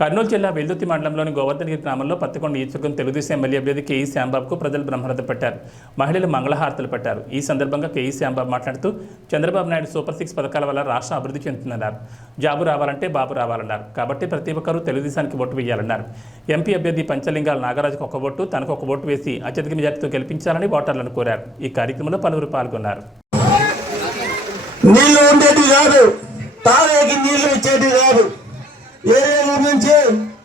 కర్నూలు జిల్లా వెల్దుర్తి మండలంలోని గోవర్ధనగిరి గ్రామంలో పత్తికొండ ఈచుకం తెలుగుదేశం ఎమ్మెల్యే అభ్యర్థి కేఈ శ్యాంబాబుకు ప్రజలు బ్రహ్మరథ పెట్టారు. మహిళలు మంగళహారతలు పెట్టారు. ఈ సందర్భంగా కేఈ శ్యాంబాబు మాట్లాడుతూ చంద్రబాబు నాయుడు సూపర్ సిక్స్ పథకాల వల్ల రాష్ట్రం అభివృద్ధి చెందుతుందన్నారు. జాబు రావాలంటే బాబు రావాలన్నారు. కాబట్టి ప్రతి ఒక్కరూ తెలుగుదేశానికి ఓటు వేయాలన్నారు. ఎంపీ అభ్యర్థి పంచలింగాల నాగరాజుకు ఒక ఓటు తనకు ఒక ఓటు వేసి అత్యధిక మెజార్టీతో గెలిపించాలని ఓటర్లను కోరారు. ఈ కార్యక్రమంలో పలువురు పాల్గొన్నారు. నీళ్ళు ఉండేది కాదు. తాగేకి నీళ్ళు ఇచ్చేది కాదు. ఏ ఊరు నుంచి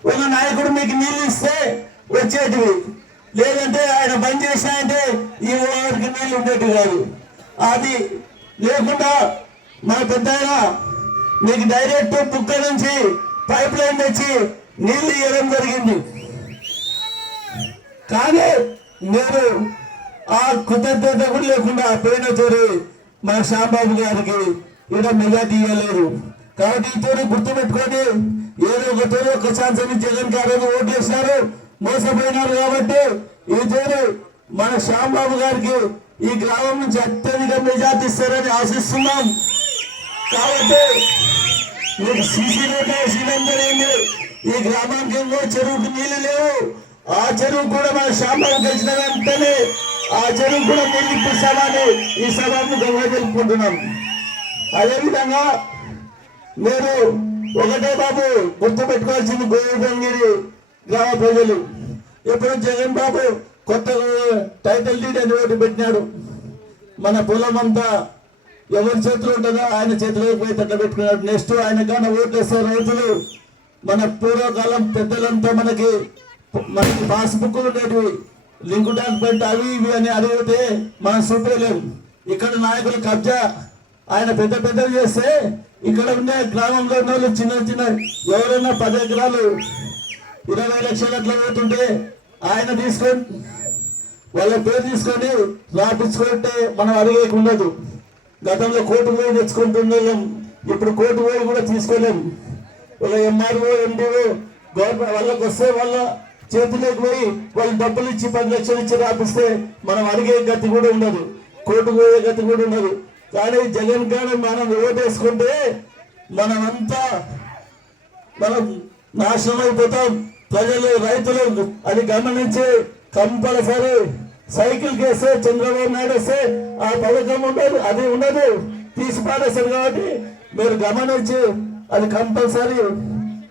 ఒక నాయకుడు మీకు నీళ్ళు ఇస్తే వచ్చేటివి. లేదంటే ఆయన బంద్ చేసినాయంటే ఈ ఊరికి నీళ్ళు ఉండేటి కాదు. అది లేకుండా మా పెద్ద మీకు డైరెక్ట్ బుక్క నుంచి పైప్ లైన్ తెచ్చి నీళ్ళు ఇవ్వడం జరిగింది. కానీ నేను ఆ కృతజ్ఞత కూడా లేకుండా పోయిన తోరి మా శ్యాంబాబు గారికి ఈడ మెజార్టీ ఇవ్వలేరు కాబట్టి ఈ తోరి గుర్తుపెట్టుకొని ఏదో ఒక తోరి ఒక ఛాన్స్ అని జగన్ గారు ఓటు వేసినారు మోసపోయినారు కాబట్టి ఈ తోరి మన శ్యాంబాబు గారికి ఈ గ్రామం నుంచి అత్యధిక మెజార్టీ ఇస్తారని ఆశిస్తున్నాం. కాబట్టి మీకు సీసీ రోడ్ వేసినాం జరిగింది ఈ గ్రామానికి ఇంకో చెరువుకి నీళ్ళు లేవు. ఆ చెరువు కూడా మన శ్యాంబాబు గెలిచిన వెంటనే ఆ చెరువు కూడా నీళ్ళు ఇప్పిస్తామని ఈ సభాముఖంగా తెలుపుకుంటున్నాం అదేవిధంగా మీరు ఒకటే బాబు గుర్తు పెట్టుకోవాల్సింది గోవిందగిరి గ్రామ ప్రజలు. ఇప్పుడు జగన్ బాబు కొత్త టైటిల్ డీడ్ అని ఒకటి పెట్టినాడు. మన పొలం అంతా ఎవరి చేతిలో ఉంటుందో ఆయన చేతిలో పోయి తట్ట పెట్టుకున్నాడు. నెక్స్ట్ ఆయన కానీ ఓట్లు రైతులు మన పూర్వకాలం పెద్దలంతా మనకి మనకి పాస్బుక్ ఉండేటివి లింక్ పెట్టి అవి ఇవి అని అడిగితే మనం చూపలేము ఇక్కడ నాయకులు కబ్జా ఆయన పెద్ద పెద్దవి చేస్తే ఇక్కడ ఉండే గ్రామంలో ఉన్న వాళ్ళు చిన్న చిన్న ఎవరైనా పది ఎకరాలు ఇరవై లక్షలు అట్లా పోతుంటే ఆయన తీసుకొని వాళ్ళ పేరు తీసుకొని రాపించుకుంటే మనం అడిగేకి ఉండదు. గతంలో కోర్టు పోయి తెచ్చుకుంటుండలేం ఇప్పుడు కోర్టు పోయి కూడా తీసుకోలేం. వాళ్ళ ఎంఆర్ఓ ఎండిఓ గవర్నమెంట్ వాళ్ళకి వస్తే వాళ్ళ చేతిలోకి పోయి వాళ్ళు డబ్బులు ఇచ్చి పది లక్షలు ఇచ్చి రాపిస్తే మనం అడిగే గతి కూడా ఉండదు. కోర్టు పోయే గతి కూడా ఉండదు. కానీ జగన్ గారు మనం ఓటేసుకుంటే మనమంతా మనం నాశనం అయిపోతాం. ప్రజలు రైతులు అది గమనించి కంపల్సరీ సైకిల్ కేస్తే చంద్రబాబు నాయుడు వస్తే ఆ పథకం ఉండదు అది ఉండదు. తీసి పాడేస్తారు కాబట్టి మీరు గమనించి అది కంపల్సరీ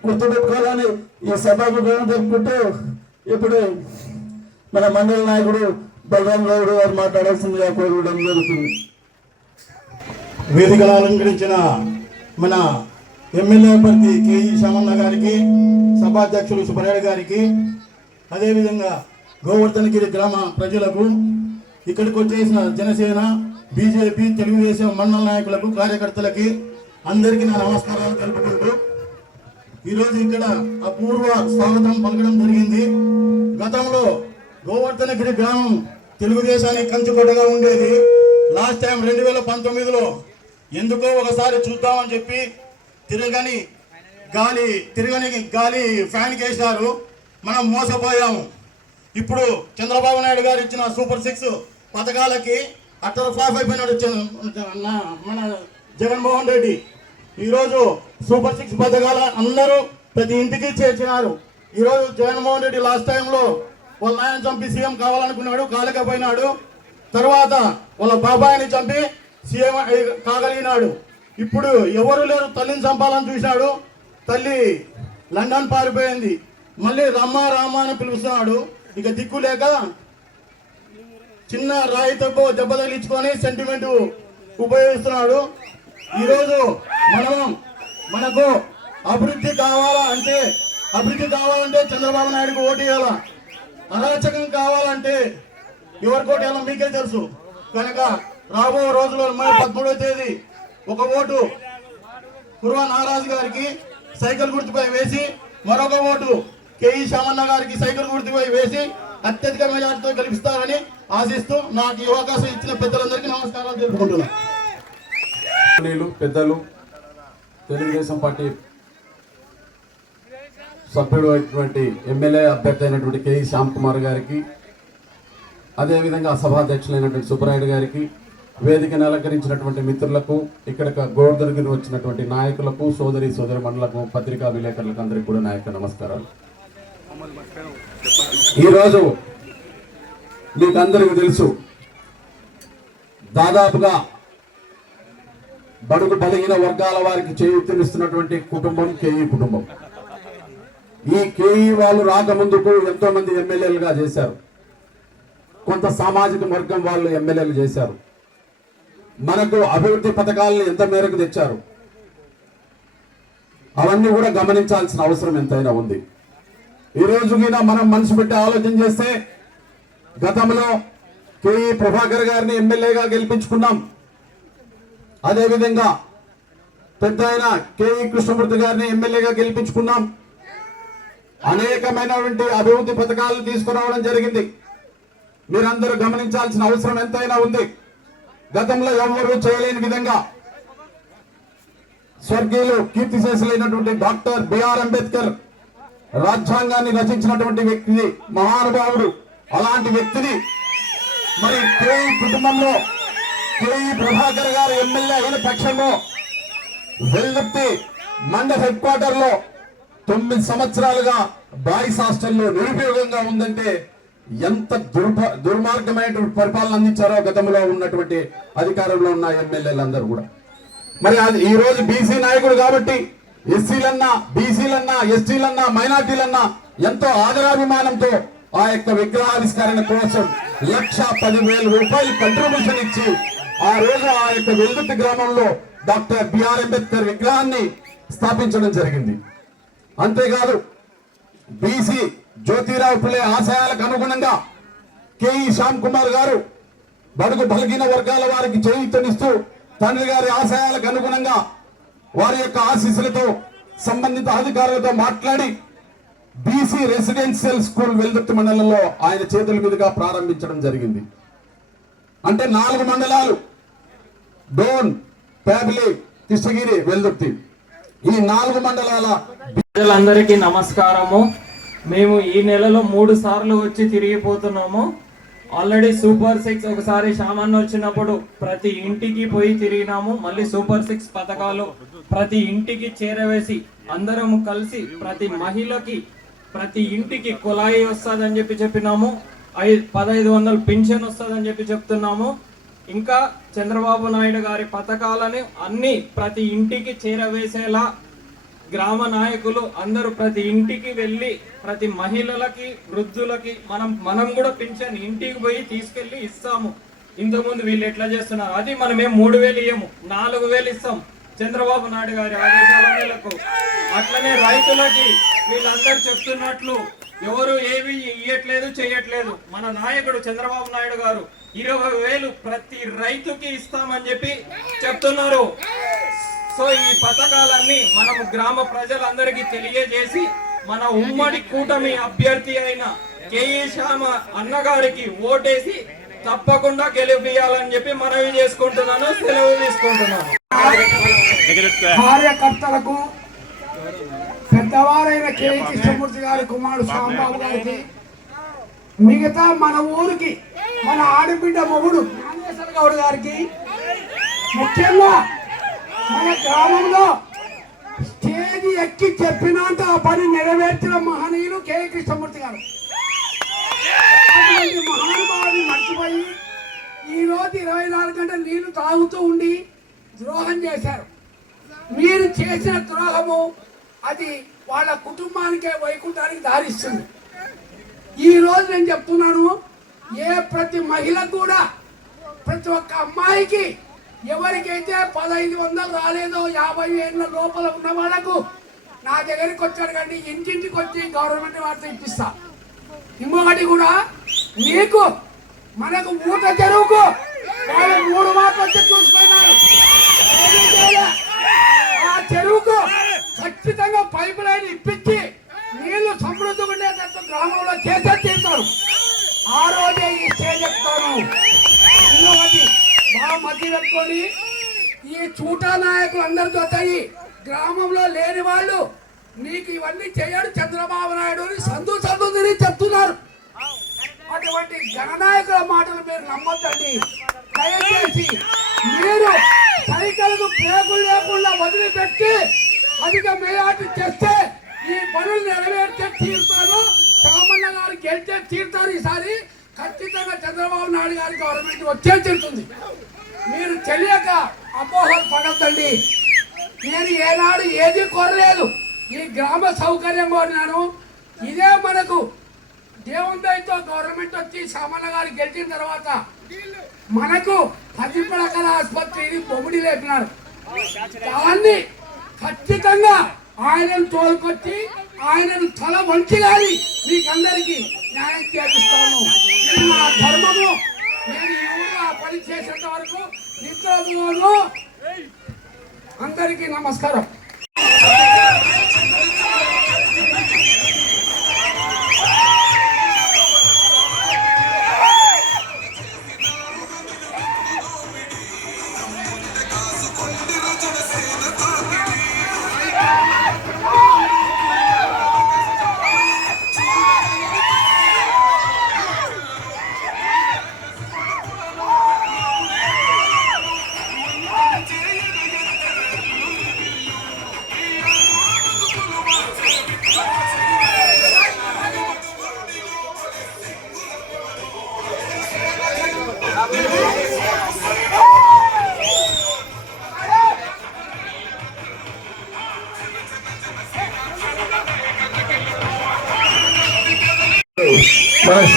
గుర్తుపెట్టుకోవాలని ఈ సభకు తెలుపుకుంటూ ఇప్పుడు మన మండల నాయకుడు బలరాం గౌడ్ గారు మాట్లాడాల్సిందిగా కోరుకోవడం జరుగుతుంది. వేదికలు అలంకరించిన మన ఎమ్మెల్యే అభ్యర్థి కేఈ శ్యామన్న గారికి సభాధ్యక్షులు సుబ్రహ్మణ్య గారికి అదేవిధంగా గోవర్ధనగిరి గ్రామ ప్రజలకు ఇక్కడికి వచ్చేసిన జనసేన బీజేపీ తెలుగుదేశం మండల నాయకులకు కార్యకర్తలకి అందరికీ నా నమస్కారాలు తెలుపుకుంటూ ఈరోజు ఇక్కడ అపూర్వ స్వాగతం పలకడం జరిగింది. గతంలో గోవర్ధనగిరి గ్రామం తెలుగుదేశానికి కంచుకొట్టగా ఉండేది. లాస్ట్ టైం రెండు వేల పంతొమ్మిదిలో ఎందుకో ఒకసారి చూద్దామని చెప్పి తిరగని గాలి తిరగని గాలి ఫ్యాన్ వేసినారు మనం మోసపోయాము. ఇప్పుడు చంద్రబాబు నాయుడు గారు ఇచ్చిన సూపర్ సిక్స్ పథకాలకి అట్టర్ ఫ్లాప్ అయిపోయినాడు మన జగన్మోహన్ రెడ్డి. ఈరోజు సూపర్ సిక్స్ పథకాల అందరూ ప్రతి ఇంటికి చేర్చినారు. ఈరోజు జగన్మోహన్ రెడ్డి లాస్ట్ టైంలో వాళ్ళ నాయన చంపి సీఎం కావాలనుకున్నాడు కాలేకపోయినాడు. తర్వాత వాళ్ళ బాబాయిని చంపి సీఎం కాగలిగినాడు. ఇప్పుడు ఎవరు లేరు తల్లిని చంపాలని చూసినాడు తల్లి లండన్ పారిపోయింది. మళ్ళీ రమ్మ రామ అని పిలుస్తున్నాడు. ఇక దిక్కు లేక చిన్న రాయి రాయితో దెబ్బ తగిలించుకొని సెంటిమెంట్ ఉపయోగిస్తున్నాడు. ఈరోజు మనం మనకు అభివృద్ధి కావాలా అంటే అభివృద్ధి కావాలంటే చంద్రబాబు నాయుడుకు ఓటు వేయాలా? అరాచకం కావాలంటే ఎవరికి ఓటు వేయాలో మీకే తెలుసు. కనుక రాబో రోజుల్లో మే పదమూడవ తేదీ ఒక ఓటు కుర్వ నాగరాజు గారికి సైకిల్ గుర్తుపై వేసి మరొక ఓటు కేఈ శ్యామన్న గారికి సైకిల్ గుర్తుపై వేసి అత్యధిక మెజార్టీతో గెలిపిస్తారని ఆశిస్తూ నాకు ఈ అవకాశం ఇచ్చిన పెద్దలందరికీ నమస్కారాలు తెలుపుకుంటున్నాను పెద్దలు తెలుగుదేశం పార్టీ సభ్యుడు అయినటువంటి ఎమ్మెల్యే అభ్యర్థి అయినటువంటి కేఈ శ్యామ్ కుమార్ గారికి అదేవిధంగా సభాధ్యక్షులైనటువంటి సుబ్బరాయుడు గారికి వేదికను అలంకరించినటువంటి మిత్రులకు ఇక్కడ గోవర్ధనగిరి వచ్చినటువంటి నాయకులకు సోదరి సోదరి మండలకు పత్రికా విలేకరులకు అందరికీ కూడా నాయక నమస్కారాలు. ఈరోజు మీకు అందరికీ తెలుసు దాదాపుగా బడుగు బలిగిన వర్గాల వారికి చేయూతనిస్తున్నటువంటి కుటుంబం కేఈ కుటుంబం. ఈ కేఈ వాళ్ళు రాకముందుకు ఎంతో మంది ఎమ్మెల్యేలుగా చేశారు. కొంత సామాజిక వర్గం వాళ్ళు ఎమ్మెల్యేలు చేశారు. మనకు అభివృద్ధి పథకాలను ఎంత మేరకు తెచ్చారు? అవన్నీ కూడా గమనించాల్సిన అవసరం ఎంతైనా ఉంది. ఈ రోజు మనం మనసు పెట్టి ఆలోచన చేస్తే గతంలో కేఈ ప్రభాకర్ గారిని ఎమ్మెల్యేగా గెలిపించుకున్నాం. అదేవిధంగా పెద్ద ఆయన కేఈ కృష్ణమూర్తి గారిని ఎమ్మెల్యేగా గెలిపించుకున్నాం. అనేకమైనటువంటి అభివృద్ధి పథకాలు తీసుకురావడం జరిగింది. మీరందరూ గమనించాల్సిన అవసరం ఎంతైనా ఉంది. గతంలో ఎవరు చేయలేని విధంగా స్వర్గీయులు కీర్తి చేసలేనటువంటి డాక్టర్ బిఆర్ అంబేద్కర్ రాజ్యాంగాన్ని రచించినటువంటి వ్యక్తిని మహానుభావుడు. అలాంటి వ్యక్తిని మరి కేఈ కుటుంబంలో కేఈ ప్రభాకర్ గారు ఎమ్మెల్యే అయిన పక్షంలో వెల్లుప్తి మండల హెడ్ క్వార్టర్లో తొమ్మిది సంవత్సరాలుగా బాయ్స్ హాస్టల్లో నిరుపయోగంగా ఉందంటే ఎంత దుర్భ దుర్మార్గమైనటువంటి పరిపాలన అందించారో గతంలో ఉన్నటువంటి అధికారంలో ఉన్న ఎమ్మెల్యేలందరూ కూడా. మరి అది ఈ రోజు బీసీ నాయకుడు కాబట్టి ఎస్సీలన్నా బీసీలన్నా ఎస్టీలన్నా మైనార్టీలన్నా ఎంతో ఆదరాభిమానంతో ఆ యొక్క విగ్రహావిష్కరణ కోసం లక్ష పదివేల రూపాయలు కంట్రిబ్యూషన్ ఇచ్చి ఆ రోజు ఆ యొక్క వెల్దుర్తి గ్రామంలో డాక్టర్ బిఆర్ అంబేద్కర్ విగ్రహాన్ని స్థాపించడం జరిగింది. అంతేకాదు బీసీ జ్యోతిరావు పులే ఆశయాలకు అనుగుణంగా కేఈ శ్యామ్ కుమార్ గారు బడుగు బలిగిన వర్గాల వారికి చేయితనిస్తూ తండ్రి గారి ఆశయాలకు అనుగుణంగా వారి యొక్క ఆశీస్సులతో సంబంధిత అధికారులతో మాట్లాడి బీసీ రెసిడెన్షియల్ స్కూల్ వెల్దుర్తి మండలంలో ఆయన చేతుల మీదుగా ప్రారంభించడం జరిగింది. అంటే నాలుగు మండలాలు డోన్ పేబిలి కృష్ణగిరి వెల్దుర్తి. ఈ నాలుగు మండలాల ప్రజలందరికీ నమస్కారము. మేము ఈ నెలలో మూడు సార్లు వచ్చి తిరిగిపోతున్నాము ఆల్రెడీ సూపర్ సిక్స్ ఒకసారి సామాన్య వచ్చినప్పుడు ప్రతి ఇంటికి పోయి తిరిగినాము. మళ్ళీ సూపర్ సిక్స్ పథకాలు ప్రతి ఇంటికి చేరవేసి అందరం కలిసి ప్రతి మహిళకి ప్రతి ఇంటికి కుళాయి వస్తుందని చెప్పి చెప్పినాము. ఐదు పదహైదు వందలు పింఛన్ వస్తుందని చెప్పి చెప్తున్నాము. ఇంకా చంద్రబాబు నాయుడు గారి పథకాలని అన్ని ప్రతి ఇంటికి చేరవేసేలా గ్రామ నాయకులు అందరూ ప్రతి ఇంటికి వెళ్ళి ప్రతి మహిళలకి వృద్ధులకి మనం మనం కూడా పింఛన్ ఇంటికి పోయి తీసుకెళ్ళి ఇస్తాము. ఇంతకుముందు వీళ్ళు ఎట్లా చేస్తున్నారు? అది మనం ఏం మూడు వేలు ఇయ్యము నాలుగు వేలు ఇస్తాం. చంద్రబాబు నాయుడు గారి ఆదేశాల మేరకు. అట్లనే రైతులకి వీళ్ళందరూ చెప్తున్నట్లు ఎవరు ఏవి ఇయ్యట్లేదు చేయట్లేదు మన నాయకుడు చంద్రబాబు నాయుడు గారు ఇరవై వేలు ప్రతి రైతుకి ఇస్తామని చెప్పి చెప్తున్నారు. సో ఈ పథకాలన్నీ మనం గ్రామ ప్రజలందరికీ తెలియజేసి మన ఉమ్మడి కూటమి అభ్యర్థి అయిన కేఈ శ్యామ అన్నగారికి ఓటేసి తప్పకుండా గెలిపియాలని చెప్పి మనవి చేసుకుంటున్నాను సెలవు తీసుకుంటున్నాను. కార్యకర్తలకు పెద్దవారైన కె. కృష్ణమూర్తి గారి కుమారుడు సాంబాబు గారికి మిగతా మన ఊరికి మన ఆడబిడ్డ మొగుడు జ్ఞానేశ్వర గౌడ్ గారికి ముఖ్యంగా మన గ్రామంలో స్టేజ్ ఎక్కి చెప్పినంత ఆ పని నెరవేర్చిన మహనీయులు కె. కృష్ణమూర్తి గారు. అటువంటి మహానుభావుని మర్చిపోయి ఈరోజు ఇరవై నాలుగు గంటలు నీళ్ళు తాగుతూ ఉండి ద్రోహం చేశారు. మీరు చేసిన ద్రోహము అది వాళ్ళ కుటుంబానికే వైకుంఠానికి దారిస్తుంది. ఈ రోజు నేను చెప్తున్నాను ఏ ప్రతి మహిళ కూడా ప్రతి ఒక్క అమ్మాయికి ఎవరికైతే పదహైదు వందలు రాలేదో యాభై ఏళ్ళ లోపల ఉన్న వాళ్ళకు నా దగ్గరికి వచ్చాడు కానీ ఇంటింటికి వచ్చి గవర్నమెంట్ వార్త ఇప్పిస్తా. ఇంకొకటి కూడా నీకు మనకు మూట చెరువుకు వాళ్ళు మూడు మాటలు వచ్చి చూసిపోయినారు ఆ చెరువుకు ఖచ్చితంగా పైప్ లైన్ ఇప్పించి నీళ్ళు ఉండే ఉండేటట్టు గ్రామంలో చేసే తీరుతారు. ఆ రోజే ఈ స్టేజ్ చెప్తాను ఇంకొకటి బాగా మధ్య పెట్టుకొని ఈ చూటా నాయకులు అందరితో వచ్చాయి గ్రామంలో లేని వాళ్ళు నీకు ఇవన్నీ చేయడు చంద్రబాబు నాయుడు అని సందు సందు తిరిగి చెప్తున్నారు. అటువంటి జననాయకుల మాటలు మీరు నమ్మద్దండి. దయచేసి మీరు సైకిల్కు బ్రేకులు లేకుండా వదిలిపెట్టి అధిక మేయాటి చేస్తే ఈ పనులు నెరవేర్చే తీరుతారు. సామాన్య గారు గెలిచే తీరుతారు ఈసారి. ఖచ్చితంగా చంద్రబాబు నాయుడు గారి గవర్నమెంట్ వచ్చే తీరుతుంది మీరు తెలియక అపోహలు పడద్దండి. నేను ఏనాడు ఏది కోరలేదు. ఈ గ్రామ సౌకర్యం కోరినాను. ఇదే మనకు దేవుని గవర్నమెంట్ వచ్చి సామాన్య గారు గెలిచిన తర్వాత మనకు పది పడకల ఆసుపత్రిని బొమ్మిడి లేపినారు. దాన్ని ఖచ్చితంగా ఆయనను తోలుకొచ్చి ఆయనను తల వంచి గాని మీకందరికీ న్యాయం చేపిస్తాను ఇది నా ధర్మము. నేను ఈ ఊళ్ళో ఆ పని చేసేంత వరకు నిద్రపోను అందరికీ నమస్కారం.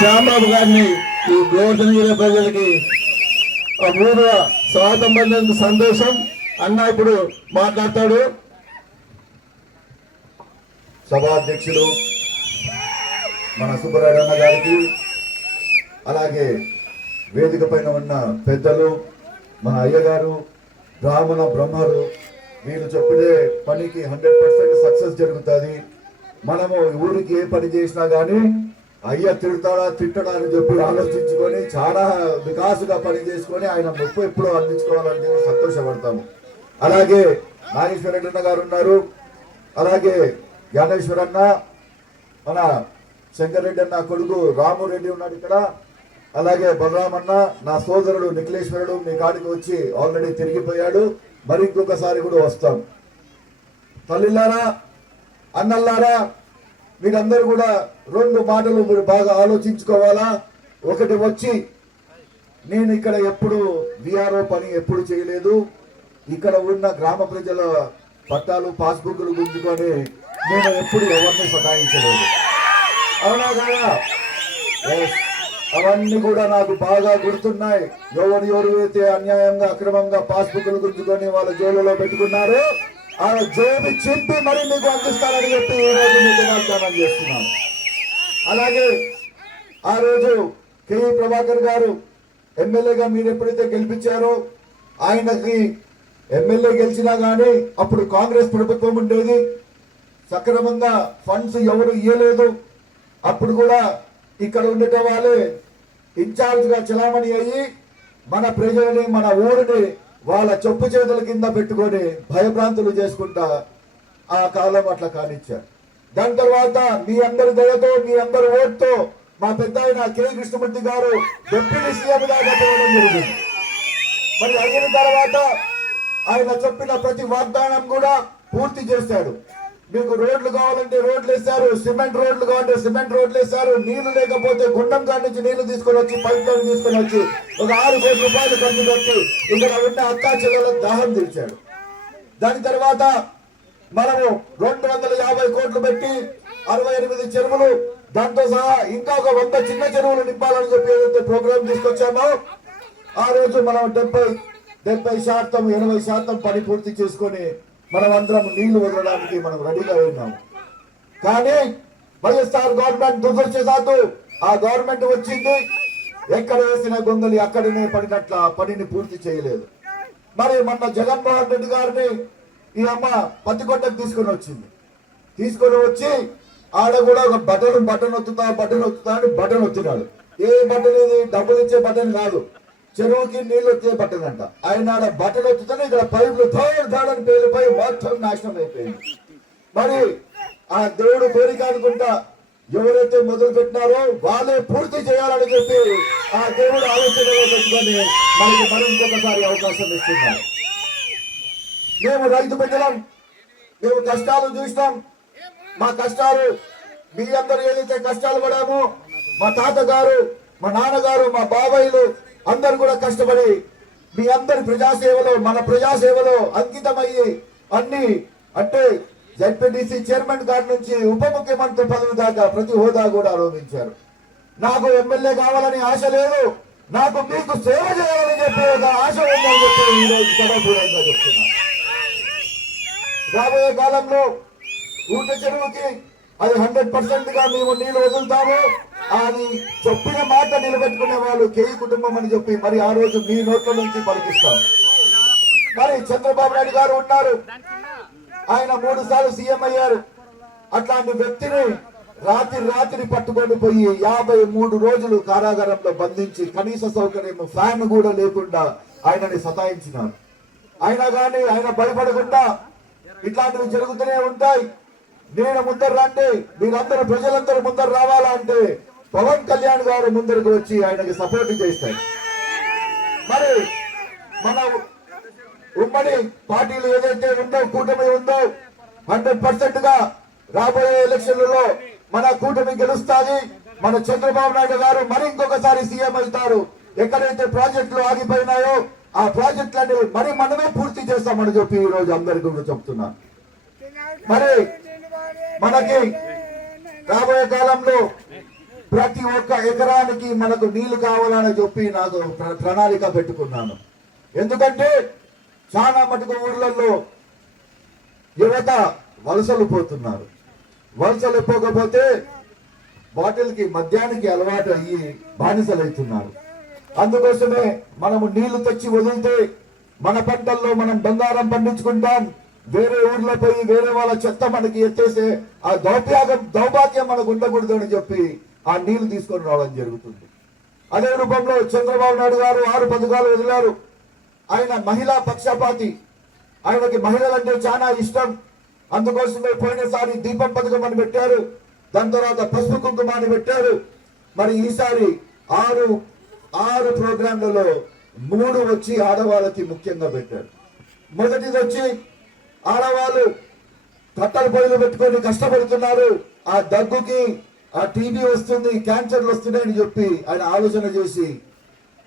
మన శ్యాంబాబు గారిని ఈ గోవర్ధన జిల్లా ప్రజలకి అపూర్వ స్వాగతం పొందేందుకు సంతోషం అన్న ఇప్పుడు మాట్లాడతాడు. సభాధ్యక్షులు మన సుబ్బరాయన్న గారికి అలాగే వేదిక పైన ఉన్న పెద్దలు మన అయ్యగారు బ్రాహ్మణ బ్రహ్మలు వీళ్ళు చెప్పినే పనికి హండ్రెడ్ పర్సెంట్ సక్సెస్ జరుగుతుంది. మనము ఊరికి ఏ పని చేసినా కానీ అయ్య తిడతాడా తిట్టడా అని చెప్పి ఆలోచించుకొని చాలా వికాసుగా పని చేసుకొని ఆయన ముప్పు ఎప్పుడో అందించుకోవాలని సంతోషపడతాము. అలాగే నాగేశ్వరరెడ్డి గారు ఉన్నారు. అలాగే జ్ఞానేశ్వరన్న మన శంకర్రెడ్డి అన్న కొడుకు రామురెడ్డి ఉన్నాడు ఇక్కడ. అలాగే బలరామన్న నా సోదరుడు నిఖిలేశ్వరుడు మీ కాడికి వచ్చి ఆల్రెడీ తిరిగిపోయాడు. మరి ఇంకొకసారి కూడా వస్తాం. తల్లిలారా అన్నల్లారా మీరందరూ కూడా రెండు మాటలు మీరు బాగా ఆలోచించుకోవాలా? ఒకటి వచ్చి నేను ఇక్కడ ఎప్పుడు విఆర్ఓ పని ఎప్పుడు చేయలేదు. ఇక్కడ ఉన్న గ్రామ ప్రజల పట్టాలు పాస్బుక్లు గుంజుకొని నేను ఎప్పుడు ఎవరిని సతాయించలేదు. అవునా కదా? అవన్నీ కూడా నాకు బాగా గుర్తున్నాయి. ఎవరు ఎవరైతే అన్యాయంగా అక్రమంగా పాస్బుక్లు గుంజుకొని వాళ్ళ జోలులో పెట్టుకున్నారో ఆ జోబి చింపి మరి మీకు అందిస్తానని చెప్పి ఈ రోజు మీకు వాగ్దానం చేస్తున్నాను అలాగే ఆ రోజు కేఈ ప్రభాకర్ గారు ఎమ్మెల్యేగా మీరు ఎప్పుడైతే గెలిపించారో ఆయనకి ఎమ్మెల్యే గెలిచినా కానీ అప్పుడు కాంగ్రెస్ ప్రభుత్వం ఉండేది. సక్రమంగా ఫండ్స్ ఎవరు ఇయ్యలేదు. అప్పుడు కూడా ఇక్కడ ఉండేట వాళ్ళే ఇన్ఛార్జ్గా చలామణి అయ్యి మన ప్రజలని మన ఊరిని వాళ్ళ చెప్పు చేతుల కింద పెట్టుకొని భయభ్రాంతులు చేసుకుంటా ఆ కాలం అట్లా కానిచ్చారు. దాని తర్వాత మీ అందరి దయతో మీ అందరి ఓట్తో మా పెద్ద ఆయన కె. కృష్ణమూర్తి గారు డిప్యూటీ సీఎం దాకా జరిగింది. మరి అయిన తర్వాత ఆయన చెప్పిన ప్రతి వాగ్దానం కూడా పూర్తి చేశాడు. మీకు రోడ్లు కావాలంటే రోడ్లు వేస్తారు సిమెంట్ రోడ్లు కావాలంటే సిమెంట్ రోడ్లు వేస్తారు నీళ్ళు లేకపోతే గుండం కాడి నుంచి నీళ్ళు తీసుకొని వచ్చి పైప్ లైన్ తీసుకొని వచ్చి ఒక ఆరు కోట్ల రూపాయలు ఖర్చు పెట్టి ఇక్కడ ఉన్న అక్కా చెల్లెల దాహం తీర్చాడు. దాని తర్వాత మనము రెండు వందల యాభై కోట్లు పెట్టి అరవై ఎనిమిది చెరువులు దాంతో సహా ఇంకా ఒక వంద చిన్న చెరువులు నింపాలని చెప్పి ఏదైతే ప్రోగ్రామ్ తీసుకొచ్చామో ఆ రోజు మనం డెబ్బై డెబ్బై శాతం ఎనభై శాతం పని పూర్తి చేసుకొని మనం అందరం నీళ్ళు వదలడానికి మనం రెడీగా ఉన్నాము కానీ వైఎస్ఆర్ గవర్నమెంట్ దురదృష్టశాత్తు ఆ గవర్నమెంట్ వచ్చింది. ఎక్కడ వేసిన గొంగలి అక్కడనే పడినట్ల పనిని పూర్తి చేయలేదు. మరి మొన్న జగన్మోహన్ రెడ్డి గారిని ఈ అమ్మ పత్తికొట్టకు తీసుకొని వచ్చింది. తీసుకొని వచ్చి ఆడ కూడా ఒక బటన్ బటన్ ఒత్తుతా బటన్ ఒత్తుతా అని బటన్ ఒత్తినాడు ఏ బటన్ ఇది? డబ్బులు ఇచ్చే బటన్ కాదు. చెరువుకి నీళ్ళు వచ్చే ఆయన ఆడ బటన్ ఇక్కడ పైపులు థర్డ్ థర్డ్ పేలిపోయి మొత్తం నాశనం అయిపోయింది. మరి ఆ దేవుడు కోరిక అనుకుంటా ఎవరైతే మొదలు పెట్టినారో వాళ్ళే పూర్తి చేయాలని చెప్పి ఆ దేవుడు ఆలోచనలో పెట్టుకొని మనకి మరి ఇంకొకసారి అవకాశం ఇస్తున్నాడు మేము రైతు బిడ్డలం మేము కష్టాలు చూసినాం. మా కష్టాలు మీ అందరు ఏదైతే కష్టాలు పడామో మా తాతగారు మా నాన్నగారు మా బాబాయిలు అందరు కూడా కష్టపడి మీ అందరి ప్రజాసేవలో మన ప్రజాసేవలో అంకితమయ్యి అన్ని అంటే జడ్పీటీసీ చైర్మన్ గారి నుంచి ఉప ముఖ్యమంత్రి పదవి దాకా ప్రతి హోదా కూడా ఆరోపించారు. నాకు ఎమ్మెల్యే కావాలని ఆశ లేదు. నాకు మీకు సేవ చేయాలని చెప్పి ఒక ఆశ ఉందని చెప్పి ఈరోజు చెప్తున్నాను రాబోయే కాలంలో ఊట చెరువుకి అది హండ్రెడ్ పర్సెంట్గా మేము నీళ్ళు వదులుతాము. అది చెప్పిన మాట నిలబెట్టుకునే వాళ్ళు కేయి కుటుంబం అని చెప్పి మరి ఆ రోజు మీ నోట్ల నుంచి పలికిస్తాం. మరి చంద్రబాబు నాయుడు గారు ఉన్నారు. ఆయన మూడు సార్లు సీఎం అయ్యారు. అట్లాంటి వ్యక్తిని రాత్రి రాత్రి పట్టుకొని పోయి యాభై మూడు రోజులు కారాగారంలో బంధించి కనీస సౌకర్యం ఫ్యాన్ కూడా లేకుండా ఆయనని సతాయించినారు. అయినా కానీ ఆయన భయపడకుండా ఇట్లాంటివి జరుగుతూనే ఉంటాయి. నేను ముందర రండి. మీరందరూ ప్రజలందరూ ముందర రావాలంటే పవన్ కళ్యాణ్ గారు ముందరకు వచ్చి ఆయనకి సపోర్ట్ చేస్తారు. మరి మన ఉమ్మడి పార్టీలు ఏదైతే ఉందో కూటమి ఉందో హండ్రెడ్ పర్సెంట్గా రాబోయే ఎలక్షన్లలో మన కూటమి గెలుస్తాది. మన చంద్రబాబు నాయుడు గారు మరి ఇంకొకసారి సీఎం అవుతారు. ఎక్కడైతే ప్రాజెక్టులు ఆగిపోయినాయో ఆ ప్రాజెక్టులన్నీ మరి మనమే పూర్తి చేస్తామని చెప్పి ఈ రోజు అందరికీ కూడా చెప్తున్నా. మరి మనకి రాబోయే కాలంలో ప్రతి ఒక్క ఎకరానికి మనకు నీళ్ళు కావాలని చెప్పి నాకు ప్ర- ప్రణాళిక పెట్టుకున్నాను. ఎందుకంటే చాలా మటుకు ఊర్లలో యువత వలసలు పోతున్నారు. వలసలు పోకపోతే బాటిల్కి మద్యానికి అలవాటు అయ్యి బానిసలవుతున్నారు. అందుకోసమే మనము నీళ్ళు తెచ్చి వదిలితే మన పంటల్లో మనం బంగారం పండించుకుంటాం. వేరే ఊర్లో పోయి వేరే వాళ్ళ చెత్త మనకి ఎత్తేసే ఆ దౌర్భాగ్యం దౌర్భాగ్యం మనకు ఉండకూడదు అని చెప్పి ఆ నీళ్ళు తీసుకొని రావడం జరుగుతుంది. అదే రూపంలో చంద్రబాబు నాయుడు గారు ఆరు పథకాలు వదిలారు. ఆయన మహిళా పక్షపాతి. ఆయనకి మహిళలంటే చాలా ఇష్టం. అందుకోసమే పోయినసారి దీపం పథకం అని పెట్టారు. దాని తర్వాత పసుపు కుంకుమ అని పెట్టారు. మరి ఈసారి ఆరు ఆరు ప్రోగ్రాంలలో మూడు వచ్చి ఆడవాళ్ళకి ముఖ్యంగా పెట్టారు. మొదటిది వచ్చి ఆడవాళ్ళు కట్టలు పొయ్యిలు పెట్టుకొని కష్టపడుతున్నారు. ఆ దగ్గుకి ఆ టీబీ వస్తుంది క్యాన్సర్లు వస్తున్నాయని చెప్పి ఆయన ఆలోచన చేసి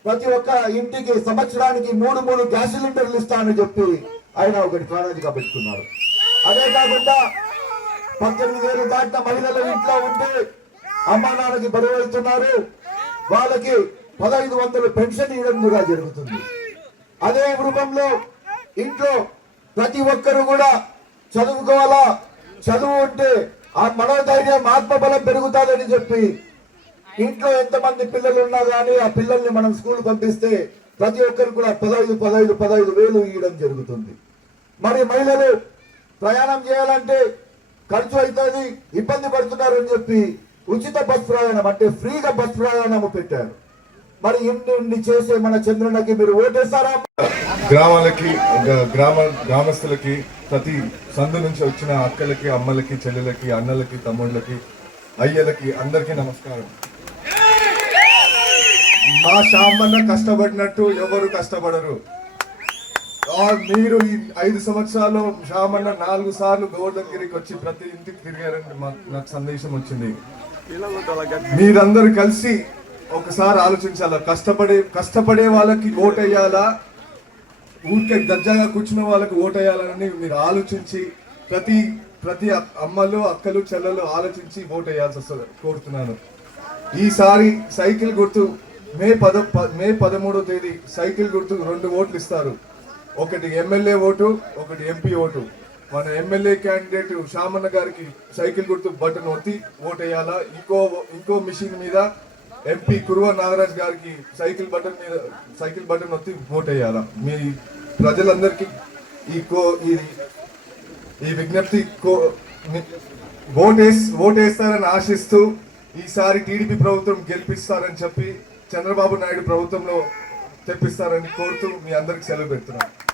ప్రతి ఒక్క ఇంటికి సంవత్సరానికి మూడు మూడు గ్యాస్ సిలిండర్లు ఇస్తానని చెప్పి ఆయన ఒకటి ప్రణాళిక పెట్టుకున్నారు. అదే కాకుండా పద్దెనిమిది వేలు దాటిన మహిళలు ఇంట్లో ఉంటే అమ్మా నాన్నకి బరువు అవుతున్నారు వాళ్ళకి పదహైదు వందలు పెన్షన్ ఇవ్వడం కూడా జరుగుతుంది. అదే రూపంలో ఇంట్లో ప్రతి ఒక్కరు కూడా చదువుకోవాలా? చదువు ఉంటే ఆ మనోధైర్యం ఆత్మబలం పెరుగుతుందని చెప్పి ఇంట్లో ఎంతమంది పిల్లలు ఉన్నా కానీ ఆ పిల్లల్ని మనం స్కూల్ పంపిస్తే ప్రతి ఒక్కరు కూడా పదహైదు పదహైదు పదహైదు వేలు ఇవ్వడం జరుగుతుంది. మరి మహిళలు ప్రయాణం చేయాలంటే ఖర్చు అవుతుంది ఇబ్బంది పడుతున్నారని చెప్పి ఉచిత బస్ ప్రయాణం అంటే ఫ్రీగా బస్ ప్రయాణం పెట్టారు. మరి ఇంటి ఉండి చేసే మన చంద్రునికి మీరు ఓటేస్తారా? గ్రామాలకి గ్రామ గ్రామస్తులకి ప్రతి సందు నుంచి వచ్చిన అక్కలకి అమ్మలకి చెల్లెలకి అన్నలకి తమ్ముళ్ళకి అయ్యలకి అందరికీ నమస్కారం. మా శామన్న కష్టపడినట్టు ఎవరు కష్టపడరు. మీరు ఈ ఐదు సంవత్సరాలు శామన్న నాలుగు సార్లు గోవర్ధన్గిరికి వచ్చి ప్రతి ఇంటికి తిరిగారని నాకు సందేశం వచ్చింది. మీరందరూ కలిసి ఒకసారి ఆలోచించాలా? కష్టపడే కష్టపడే వాళ్ళకి ఓటేయాలా? ఊరికే దర్జాగా కూర్చున్న వాళ్ళకి ఓటేయాలని మీరు ఆలోచించి ప్రతి ప్రతి అమ్మలు అక్కలు చెల్లెలు ఆలోచించి ఓటేయాల్సి వస్తుంది కోరుతున్నాను. ఈసారి సైకిల్ గుర్తు మే పద మే పదమూడో తేదీ సైకిల్ గుర్తు రెండు ఓట్లు ఇస్తారు. ఒకటి ఎమ్మెల్యే ఓటు ఒకటి ఎంపీ ఓటు. మన ఎమ్మెల్యే క్యాండిడేట్ శామన్న గారికి సైకిల్ గుర్తు బటన్ ఒత్తి ఓటేయాలా? ఇంకో ఇంకో మిషన్ మీద ఎంపీ కురువ నాగరాజ్ గారికి సైకిల్ బటన్ మీద సైకిల్ బటన్ ఓట్ వేయాలా? మీ ప్రజలందరికీ ఈ కో ఈ ఈ విజ్ఞప్తి కో- ని- ఓటేస్ ఓటేస్తారని ఆశిస్తూ ఈసారి టీడీపీ ప్రభుత్వం గెలిపిస్తారని చెప్పి చంద్రబాబు నాయుడు ప్రభుత్వంలో తెప్పిస్తారని కోరుతూ మీ అందరికి సెలవు పెడుతున్నాను.